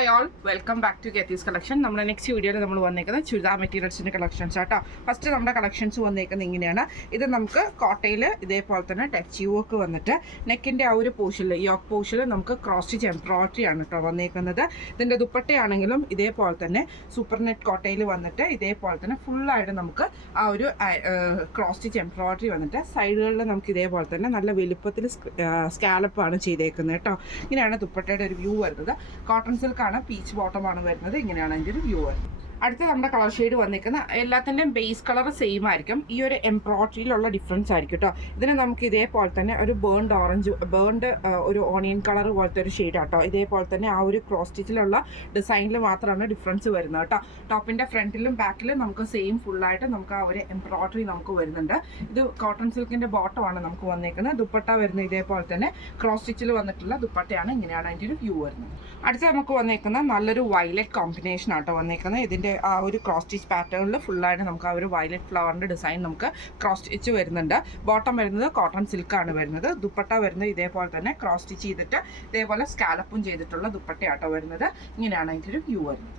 Hi all, welcome back to Geethi's collection. നമ്മുടെ next വീഡിയോയിൽ നമ്മൾ വന്നേക്കുന്നത് ചുരിദാർ മെറ്റീരിയൽസിൻ്റെ കളക്ഷൻസ് ആട്ടോ. ഫസ്റ്റ് നമ്മുടെ കളക്ഷൻസ് വന്നേക്കുന്നത് ഇങ്ങനെയാണ്. ഇത് നമുക്ക് കോട്ടയിൽ ഇതേപോലെ തന്നെ ടച്ച് വർക്ക് വന്നിട്ട് നെക്കിൻ്റെ ആ ഒരു പോർഷനിൽ യോക്ക് പോർഷനിൽ നമുക്ക് ക്രോസ് സ്റ്റിച്ച് എംബ്രോയിഡറി ആണ് കേട്ടോ വന്നേക്കുന്നത്. ഇതിൻ്റെ ദുപ്പട്ടയാണെങ്കിലും ഇതേപോലെ തന്നെ സൂപ്പർ നെറ്റ് കോട്ടയിൽ വന്നിട്ട് ഇതേപോലെ തന്നെ ഫുള്ളായിട്ട് നമുക്ക് ആ ഒരു ക്രോസ് സ്റ്റിച്ച് എംബ്രോയിഡറി വന്നിട്ട് സൈഡുകളിൽ നമുക്ക് ഇതേപോലെ തന്നെ നല്ല വലുപ്പത്തിൽ സ്കാലപ്പാണ് ചെയ്തേക്കുന്നത് കേട്ടോ. ഇങ്ങനെയാണ് ദുപ്പട്ടയുടെ ഒരു വ്യൂ വരുന്നത്. കോട്ടൺ സിൽക്കാണ്, പീച്ച് ബോട്ടമാണ് വരുന്നത്. ഇങ്ങനെയാണ് അതിൻ്റെ ഒരു വ്യൂ വരുന്നത്. അടുത്ത നമ്മുടെ കളർ ഷെയ്ഡ് വന്നിരിക്കുന്ന എല്ലാത്തിൻ്റെയും ബേസ് കളർ സെയിം ആയിരിക്കും. ഈ ഒരു എംബ്രോയിഡറിയിലുള്ള ഡിഫറൻസ് ആയിരിക്കും കേട്ടോ. ഇതിന് നമുക്ക് ഇതേപോലെ തന്നെ ഒരു ബേൺഡ് ഒരു ഓണിയൻ കളർ പോലത്തെ ഒരു ഷെയ്ഡ് ആട്ടോ. ഇതേപോലെ തന്നെ ആ ഒരു ക്രോസ് സ്റ്റിച്ചിലുള്ള ഡിസൈനിൽ മാത്രമാണ് ഡിഫറൻസ് വരുന്നത് കേട്ടോ. ടോപ്പിൻ്റെ ഫ്രണ്ടിലും ബാക്കിലും നമുക്ക് സെയിം ഫുള്ളായിട്ട് നമുക്ക് ആ ഒരു എംബ്രോയിഡറി നമുക്ക് വരുന്നുണ്ട്. ഇത് കോട്ടൺ സിൽക്കിൻ്റെ ബോട്ടമാണ് നമുക്ക് വന്നിരിക്കുന്നത്. ദുപ്പട്ട വരുന്നത് ഇതേപോലെ തന്നെ ക്രോസ് സ്റ്റിച്ചിൽ വന്നിട്ടുള്ള ദുപ്പട്ടയാണ്. ഇങ്ങനെയാണ് അതിൻ്റെ ഒരു വ്യൂ വരുന്നത്. അടുത്ത നമുക്ക് വന്നിരിക്കുന്ന നല്ലൊരു വയലറ്റ് കോമ്പിനേഷൻ ആട്ടോ വന്നിരിക്കുന്നത്. ഇതിൻ്റെ ആ ഒരു ക്രോസ് സ്റ്റിച്ച് പാറ്റേണിൽ ഫുള്ളായിട്ട് നമുക്ക് ആ ഒരു വയലറ്റ് ഫ്ലവറിൻ്റെ ഡിസൈൻ നമുക്ക് ക്രോസ് സ്റ്റിച്ച് വരുന്നുണ്ട്. ബോട്ടം വരുന്നത് കോട്ടൺ സിൽക്കാണ് വരുന്നത്. ദുപ്പട്ട വരുന്നത് ഇതേപോലെ തന്നെ ക്രോസ് സ്റ്റിച്ച് ചെയ്തിട്ട് ഇതേപോലെ സ്കാലപ്പും ചെയ്തിട്ടുള്ള ദുപ്പട്ടയാട്ടോ വരുന്നത്. ഇങ്ങനെയാണ് അതിൻ്റെ ഒരു വ്യൂ വരുന്നത്.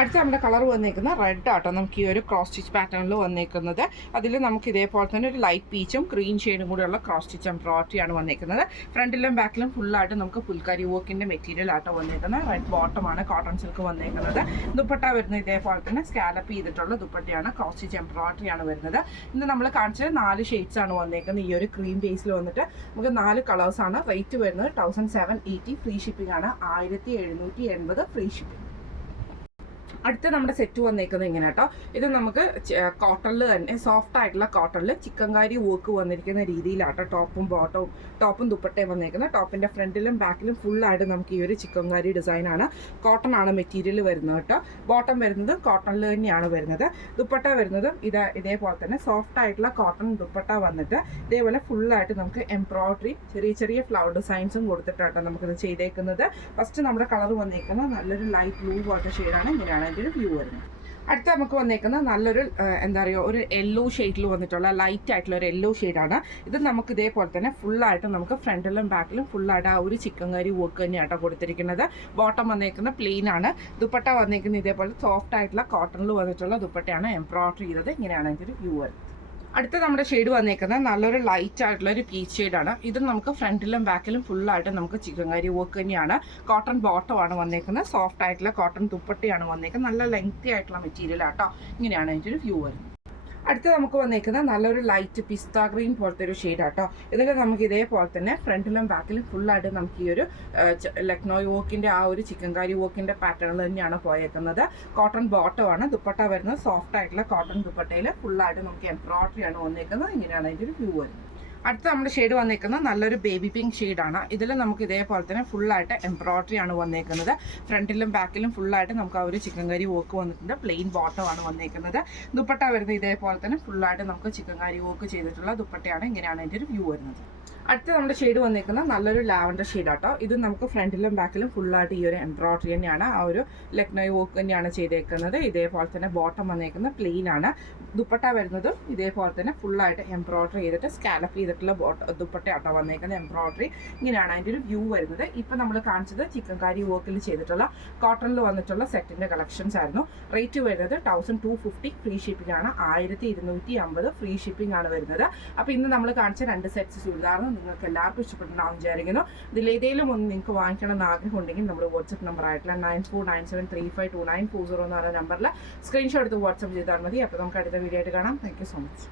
അടുത്ത നമ്മുടെ കളർ വന്നേക്കുന്ന റെഡ് ആട്ടോ. നമുക്ക് ഈ ഒരു ക്രോസ് സ്റ്റിച്ച് പാറ്റേണിൽ വന്നേക്കുന്നത്. അതിൽ നമുക്ക് ഇതേപോലെ തന്നെ ഒരു ലൈറ്റ് പീച്ചും ക്രീം ഷെയ്ഡും കൂടെയുള്ള ക്രോസ് സ്റ്റിച്ച് എംബ്രോയിഡറിയാണ് വന്നേക്കുന്നത്. ഫ്രണ്ടിലും ബാക്കിലും ഫുള്ളായിട്ട് നമുക്ക് പുൽക്കാരി വർക്കിൻ്റെ മെറ്റീരിയൽ ആട്ടോ വന്നേക്കുന്നത്. റെഡ് ബോട്ടമാണ് കോട്ടൺ സിൽക്ക് വന്നേക്കുന്നത്. ദുപ്പട്ട വരുന്നത് ഇതേപോലെ തന്നെ സ്കാലപ്പ് ചെയ്തിട്ടുള്ള ദുപ്പട്ടയാണ്. ക്രോസ് സ്റ്റിച്ച് എംബ്രോയിഡറിയാണ് വരുന്നത്. ഇന്ന് നമ്മൾ കാണിച്ചത് 4 ഷെയ്ഡ്സ് ആണ് വന്നേക്കുന്നത്. ഈ ഒരു ക്രീം ബേസിൽ വന്നിട്ട് നമുക്ക് 4 കളേഴ്സാണ്. റേറ്റ് വരുന്നത് 1780. ഫ്രീ ഷിപ്പിംഗ് ആണ്. 1780 ഫ്രീ ഷിപ്പിംഗ്. അടുത്ത നമ്മുടെ സെറ്റ് വന്നേക്കുന്നത് ഇങ്ങനെ കേട്ടോ. ഇത് നമുക്ക് കോട്ടണിൽ തന്നെ സോഫ്റ്റ് ആയിട്ടുള്ള കോട്ടണിൽ ചിക്കൻകാരി വർക്ക് വന്നിരിക്കുന്ന രീതിയിലാട്ടോ ടോപ്പും ദുപ്പട്ടയും വന്നേക്കുന്നത്. ടോപ്പിൻ്റെ ഫ്രണ്ടിലും ബാക്കിലും ഫുള്ളായിട്ട് നമുക്ക് ഈ ഒരു ചിക്കൻകാരി ഡിസൈനാണ്. കോട്ടൺ ആണ് മെറ്റീരിയൽ വരുന്നത് കേട്ടോ. ബോട്ടം വരുന്നത് കോട്ടണിൽ തന്നെയാണ് വരുന്നത്. ദുപ്പട്ട വരുന്നത് ഇതേപോലെ തന്നെ സോഫ്റ്റ് ആയിട്ടുള്ള കോട്ടൺ ദുപ്പട്ട വന്നിട്ട് ഇതേപോലെ ഫുള്ളായിട്ട് നമുക്ക് എംബ്രോയിഡറി ചെറിയ ചെറിയ ഫ്ലവർ ഡിസൈൻസും കൊടുത്തിട്ടാട്ടോ നമുക്കിത് ചെയ്തേക്കുന്നത്. ഫസ്റ്റ് നമ്മുടെ കളർ വന്നേക്കുന്നത് നല്ലൊരു ലൈറ്റ് ബ്ലൂ പോലത്തെ ഷെയ്ഡാണ്. ഇങ്ങനെയാണ് ഒരു വ്യൂ വരുന്നത്. അടുത്ത നമുക്ക് വന്നേക്കുന്ന നല്ലൊരു എന്താ പറയുക ഒരു യെല്ലോ ഷെയ്ഡിൽ വന്നിട്ടുള്ള ലൈറ്റ് ആയിട്ടുള്ള ഒരു യെല്ലോ ഷെയ്ഡാണ്. ഇത് നമുക്ക് ഇതേപോലെ തന്നെ ഫുള്ളായിട്ട് നമുക്ക് ഫ്രണ്ടിലും ബാക്കിലും ഫുള്ളായിട്ട് ആ ഒരു ചിക്കൻകാരി വർക്ക് തന്നെയാട്ടോ കൊടുത്തിരിക്കുന്നത്. ബോട്ടം വന്നേക്കുന്ന പ്ലെയിൻ ആണ്. ദുപ്പട്ട വന്നേക്കുന്ന ഇതേപോലെ സോഫ്റ്റ് ആയിട്ടുള്ള കോട്ടണിൽ വന്നിട്ടുള്ള ദുപ്പട്ടയാണ് എംബ്രോയിഡറി ചെയ്തത്. ഇങ്ങനെയാണ് അതിൻ്റെ ഒരു വ്യൂ വരുന്നത്. അടുത്ത നമ്മുടെ ഷെയ്ഡ് വന്നേക്കുന്നത് നല്ലൊരു ലൈറ്റ് ആയിട്ടുള്ള ഒരു പീച്ച് ഷെയ്ഡാണ്. ഇത് നമുക്ക് ഫ്രണ്ടിലും ബാക്കിലും ഫുള്ളായിട്ട് നമുക്ക് ചിക്കൻകാരി വർക്ക് തന്നെയാണ്. കോട്ടൺ ബോട്ടമാണ് വന്നേക്കുന്നത്. സോഫ്റ്റ് ആയിട്ടുള്ള കോട്ടൺ ദുപ്പട്ടയാണ് വന്നേക്കുന്നത്. നല്ല ലെങ്തി ആയിട്ടുള്ള മെറ്റീരിയൽ ആട്ടോ. ഇങ്ങനെയാണ് അതിൻ്റെ ഒരു വ്യൂ വരുന്നത്. അടുത്ത് നമുക്ക് വന്നേക്കുന്നത് നല്ലൊരു ലൈറ്റ് പിസ്ത ഗ്രീൻ പോലത്തെ ഒരു ഷെയ്ഡാട്ടോ. ഇതിൽ നമുക്ക് ഇതേപോലെ തന്നെ ഫ്രണ്ടിലും ബാക്കിലും ഫുള്ളായിട്ട് നമുക്ക് ഈ ഒരു ലക്നോയ് വോക്കിൻ്റെ ആ ഒരു ചിക്കൻകാരി വോക്കിൻ്റെ പാറ്റേണിൽ തന്നെയാണ് പോയേക്കുന്നത്. കോട്ടൺ ബോട്ടമാണ്. ദുപ്പട്ട വരുന്നത് സോഫ്റ്റ് ആയിട്ടുള്ള കോട്ടൺ ദുപ്പട്ടയിൽ ഫുള്ളായിട്ട് നമുക്ക് എംബ്രോയിഡറിയാണ് വന്നേക്കുന്നത്. ഇങ്ങനെയാണ് അതിൻ്റെ ഒരു വ്യൂ വരുന്നത്. അടുത്ത നമ്മുടെ ഷെയ്ഡ് വന്നേക്കുന്നത് നല്ലൊരു ബേബി പിങ്ക് ഷെയ്ഡാണ്. ഇതിൽ നമുക്ക് ഇതേപോലെ തന്നെ ഫുള്ളായിട്ട് എംബ്രോയിഡറി ആണ് വന്നേക്കുന്നത്. ഫ്രണ്ടിലും ബാക്കിലും ഫുള്ളായിട്ട് നമുക്ക് ആ ഒരു ചിക്കൻകാരി വർക്ക് വന്നിട്ടുണ്ട്. പ്ലെയിൻ ബോട്ടമാണ് വന്നേക്കുന്നത്. ദുപ്പട്ട വരുന്നത് ഇതേപോലെ തന്നെ ഫുള്ളായിട്ട് നമുക്ക് ചിക്കൻകാരി വർക്ക് ചെയ്തിട്ടുള്ള ദുപ്പട്ടയാണ്. ഇങ്ങനെയാണ് അതിൻ്റെ ഒരു വ്യൂ വരുന്നത്. അടുത്ത നമ്മുടെ ഷെയ്ഡ് വന്നിരിക്കുന്നത് നല്ലൊരു ലാവൻഡർ ഷെയ്ഡാട്ടോ. ഇത് നമുക്ക് ഫ്രണ്ടിലും ബാക്കിലും ഫുള്ളായിട്ട് ഈ ഒരു എംബ്രോയിഡറി തന്നെയാണ്. ആ ഒരു ലക്നോയ് വർക്ക് തന്നെയാണ് ചെയ്തേക്കുന്നത്. ഇതേപോലെ തന്നെ ബോട്ടം വന്നേക്കുന്നത് പ്ലെയിൻ ആണ്. ദുപ്പട്ട വരുന്നത് ഇതേപോലെ തന്നെ ഫുള്ളായിട്ട് എംബ്രോയിഡറി ചെയ്തിട്ട് സ്കാലപ്പ് ചെയ്തിട്ടുള്ള ദുപ്പട്ടയാട്ടോ വന്നേക്കുന്നത് എംബ്രോയിഡറി. ഇങ്ങനെയാണ് അതിൻ്റെ ഒരു വ്യൂ വരുന്നത്. ഇപ്പം നമ്മൾ കാണിച്ചത് ചിക്കൻകാരി വർക്കിൽ ചെയ്തിട്ടുള്ള കോട്ടണിൽ വന്നിട്ടുള്ള സെറ്റിൻ്റെ കളക്ഷൻസ് ആയിരുന്നു. റേറ്റ് വരുന്നത് 1250 ഫ്രീ ഷിപ്പിംഗ് ആണ്. 1250 ഫ്രീ ഷിപ്പിംഗ് ആണ് വരുന്നത്. അപ്പോൾ ഇന്ന് നമ്മൾ കാണിച്ച 2 സെറ്റ്സ് ചുരിദാർ നിങ്ങൾക്ക് എല്ലാവർക്കും ഇഷ്ടപ്പെട്ടുണ്ടാവും വിചാരിക്കുന്നു. ഇതിലേതെങ്കിലും ഒന്ന് നിങ്ങൾക്ക് വാങ്ങിക്കണം എന്ന് ആഗ്രഹം ഉണ്ടെങ്കിൽ നമ്മുടെ വാട്സപ്പ് നമ്പർ ആയിട്ടുള്ള 9497352940 എന്ന് പറയുന്ന നമ്പറിൽ സ്ക്രീൻഷോട്ട് എടുത്ത് വാട്സപ്പ് ചെയ്താൽ മതി. അപ്പോൾ നമുക്ക് അടുത്ത വീഡിയോ ആയിട്ട് കാണാം. Thank you so much.